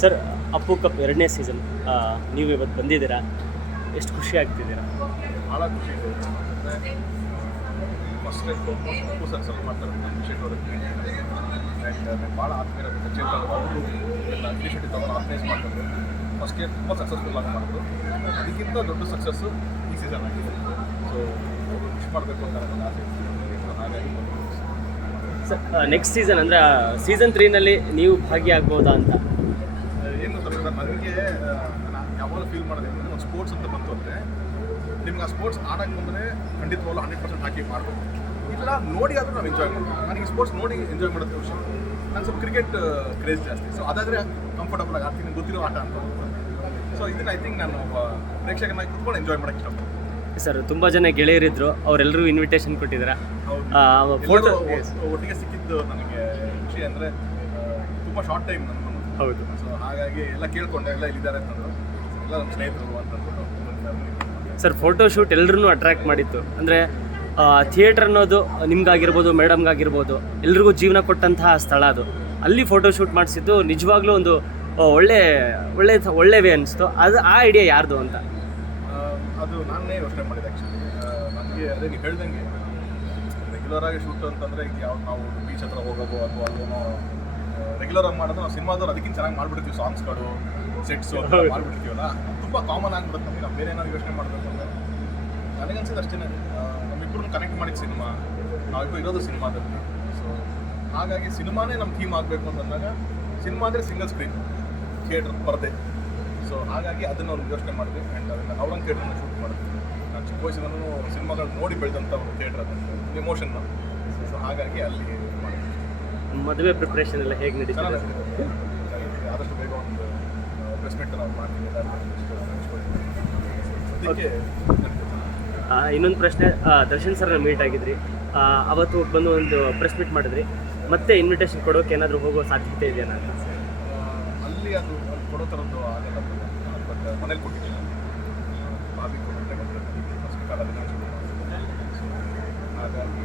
Sir Appu cup ಎರಡನೇ season ನೀವು ಇವತ್ತು ಬಂದಿದ್ದೀರಾ? ಎಷ್ಟು ಖುಷಿ ಆಗ್ತಿದ್ದೀರಾ? ಭಾಳ ಖುಷಿ ಇದೆ. ಫಸ್ಟ್ ಟೈಮ್ ತುಂಬ ಸಕ್ಸಸ್ ಮಾಡ್ತಾರೆ ಅಭಿಷೇಕ್ ಅವರು ಆ್ಯಂಡ್ ನನಗೆ ಭಾಳ ಆತ್ಮೀಯ ಚೇತನ್ ಅವರು ಎಲ್ಲ ಇನಿಷಿಯೇಟಿವ್ ತಗೊಂಡು ಆರ್ಗನೈಸ್ ಮಾಡ್ತಾರೆ ಫಸ್ಟ್ಗೆ ತುಂಬ ಸಕ್ಸಸ್ಫುಲ್ ಆಗಿ ಮಾಡಿದ್ರು. ಅದಕ್ಕಿಂತ ದೊಡ್ಡ ಸಕ್ಸಸ್ಸು ಈ ಸೀಸನ್ ಆಗಿದೆ. ಸೊ ಖುಷಿ ಮಾಡಬೇಕು ಅಂತ ನನಗೆ ಆಸೆ. ಹಾಗಾಗಿ ಸರ್ ನೆಕ್ಸ್ಟ್ ಸೀಸನ್ ಅಂದರೆ ಸೀಸನ್ ತ್ರೀನಲ್ಲಿ ನೀವು ಭಾಗಿಯಾಗ್ಬೋದಾ ಅಂತ ಏನು ಗೊತ್ತಾ ಸರ್ ನನಗೆ ನಾನು ಯಾವಾಗಲೂ ಫೀಲ್ ಮಾಡೋದು ಒಂದು ಸ್ಪೋರ್ಟ್ಸ್ ಅಂತ ಬಂತು ಅಂದರೆ ನಿಮ್ಗೆ ಆ ಸ್ಪೋರ್ಟ್ಸ್ ಆಡಕ್ಕೆ ಬಂದರೆ ಖಂಡಿತವಾಗ್ಲೂ ಹಂಡ್ರೆಡ್ ಪರ್ಸೆಂಟ್ ಹಾಕಿ ಮಾಡಬೇಕು ಇಲ್ಲ ನೋಡಿ ಆದರೂ ನಾವು ಎಂಜಾಯ್ ಮಾಡ್ತೀವಿ ನನಗೆ ಸ್ಪೋರ್ಟ್ಸ್ ನೋಡಿ ಎಂಜಾಯ್ ಮಾಡೋದು ಖುಷಿ ನಾನು ಸ್ವಲ್ಪ ಕ್ರಿಕೆಟ್ ಕ್ರೇಜ್ ಜಾಸ್ತಿ. ಸೊ ಅದಾದರೆ ಕಂಫರ್ಟಬಲ್ ಆಗಿ ಆಡ್ತೀನಿ ಗೊತ್ತಿರೋ ಆಟ ಅಂತ ಸೊ ಇದನ್ನ ಐ ಥಿಂಕ್ ನಾನು ಪ್ರೇಕ್ಷಕನ ಪ್ರೇಕ್ಷಕನಾಗಿ ಕುತ್ಕೊಂಡು ಎಂಜಾಯ್ ಮಾಡೋಕ್ಕೆ ಇಷ್ಟಪಡ್ತೀನಿ. ಸರ್ ತುಂಬ ಜನ ಗೆಳೆಯರಿದ್ರು. ಅವರೆಲ್ಲರೂ ಇನ್ವಿಟೇಷನ್ ಕೊಟ್ಟಿದ್ದಾರೆ? ಫೋಟೋ ಒಟ್ಟಿಗೆ ಸಿಕ್ಕಿದ್ದು ನನಗೆ ಖುಷಿ ಅಂದರೆ ತುಂಬ ಶಾರ್ಟ್ ಟೈಮ್ ನನ್ನ ಹೌದು. ಸೊ ಹಾಗಾಗಿ ಎಲ್ಲ ಕೇಳ್ಕೊಂಡೆ ಎಲ್ಲ ಇಲ್ಲಿದ್ದಾರೆ ಅಂತಂದ್ರು. ಸರ್ ಫೋಟೋ ಶೂಟ್ ಎಲ್ಲರೂ ಅಟ್ರಾಕ್ಟ್ ಮಾಡಿತ್ತು. ಅಂದರೆ ಥಿಯೇಟರ್ ಅನ್ನೋದು ನಿಮ್ಗಾಗಿರ್ಬೋದು ಮೇಡಮ್ಗಾಗಿರ್ಬೋದು ಎಲ್ರಿಗೂ ಜೀವನ ಕೊಟ್ಟಂತಹ ಸ್ಥಳ ಅದು. ಅಲ್ಲಿ ಫೋಟೋ ಶೂಟ್ ಮಾಡಿಸಿದ್ದು ನಿಜವಾಗ್ಲೂ ಒಂದು ಒಳ್ಳೆ ಒಳ್ಳೆ ಒಳ್ಳೆವೇ ಅನಿಸ್ತು. ಅದು, ಆ ಐಡಿಯಾ ಯಾರ್ದು ಅಂತ? ಅದು ನಾನೇ ಯೋಚನೆ ಮಾಡಿದೆ ಆ್ಯಕ್ಚುಲಿ ನನಗೆ ಅದೇ ನೀವು ಹೇಳ್ದಂಗೆ ರೆಗ್ಯುಲರ್ ಆಗಿ ಶೂಟ್ ಅಂತಂದರೆ ಈಗ ಯಾವ ನಾವು ಬೀಚ್ ಹತ್ರ ಹೋಗೋದು ಅಥವಾ ಅಲ್ಲೇನೋ ರೆಗ್ಯುಲರ್ ಆಗಿ ಮಾಡೋದು ನಾವು ಸಿನಿಮಾದವ್ರು ಅದಕ್ಕಿಂತ ಚೆನ್ನಾಗಿ ಮಾಡ್ಬಿಡ್ತೀವಿ ಸಾಂಗ್ಸ್ಗಳು ಸೆಟ್ಸು. ಮಾಡ್ಬಿಡ್ತೀವಲ್ಲ? ತುಂಬ ಕಾಮನ್ ಆಗ್ಬಿಡುತ್ತೆ ನಮಗೆ. ನಾವು ಬೇರೆ ಏನಾದ್ರು ಯೋಚನೆ ಮಾಡಬೇಕು ಅಂದರೆ ನನಗನ್ಸಿದ್ದು ಅಷ್ಟೇ ನಮ್ಮಿಬ್ಬರನ್ನು ಕನೆಕ್ಟ್ ಮಾಡಿದ ಸಿನಿಮಾ. ನಾವಿಬ್ಬರು ಇರೋದು ಸಿನಿಮಾದಲ್ಲಿ. ಸೊ ಹಾಗಾಗಿ ಸಿನಿಮಾನೇ ನಮ್ಮ ಥೀಮ್ ಆಗಬೇಕು ಅಂತಂದಾಗ ಸಿನಿಮಾ ಅಂದರೆ ಸಿಂಗಲ್ ಸ್ಕ್ರೀನ್ ಥಿಯೇಟ್ರ್ ಪರದೆ ಸೊ ಹಾಗಾಗಿ ಅದನ್ನು ಅವ್ರಿಗೆ ಯೋಚನೆ ಮಾಡಿದ್ವಿ ಆ್ಯಂಡ್ ಅದನ್ನು ಔರಂಗ್ ಥಿಯೇಟ್ರನ್ನ ಶೂಟ್ ಮಾಡಿದ್ವಿ. ನಾನು ಚಿಕ್ಕ ವಯಸ್ಸಿನೂ ಸಿನಿಮಾಗಳು ನೋಡಿ ಬೆಳೆದಂಥ ಒಂದು ಥಿಯೇಟ್ರ್ ಅದು. ಎಮೋಷನ್ನ ಸೊ ಹಾಗಾಗಿ ಅಲ್ಲಿ ಮದುವೆ ಪ್ರಿಪ್ರೇಷನ್ ಎಲ್ಲ ಹೇಗೆ ನಡೀತಾ ಆದಷ್ಟು ಬೇಗ ಒಂದು ಪ್ರೆಸ್ ಮೀಟ್ ನಾವು ಮಾಡ್ತೀವಿ ಇನ್ನೊಂದು ಪ್ರಶ್ನೆ ದರ್ಶನ್ ಸರ್ನ ಮೀಟ್ ಆಗಿದ್ರಿ. ಅವತ್ತು ಬಂದು ಒಂದು ಪ್ರೆಸ್ ಮೀಟ್ ಮಾಡಿದ್ರಿ. ಮತ್ತೆ ಇನ್ವಿಟೇಷನ್ ಕೊಡೋಕೆ ಏನಾದರೂ ಹೋಗೋ ಸಾಧ್ಯತೆ ಇದೆಯಾ ನಾನು ಅಲ್ಲಿ ಅದು ಕೊಡೋ ಥರದ್ದು ಆಗಲ್ಲ ಬಟ್ ಮನೇಲಿ ಕೊಟ್ಟಿದ್ದೀನಿ. ಬಾಬಿ ಕೊಟ್ಟಿದ್ದೆ ಹಾಗಾಗಿ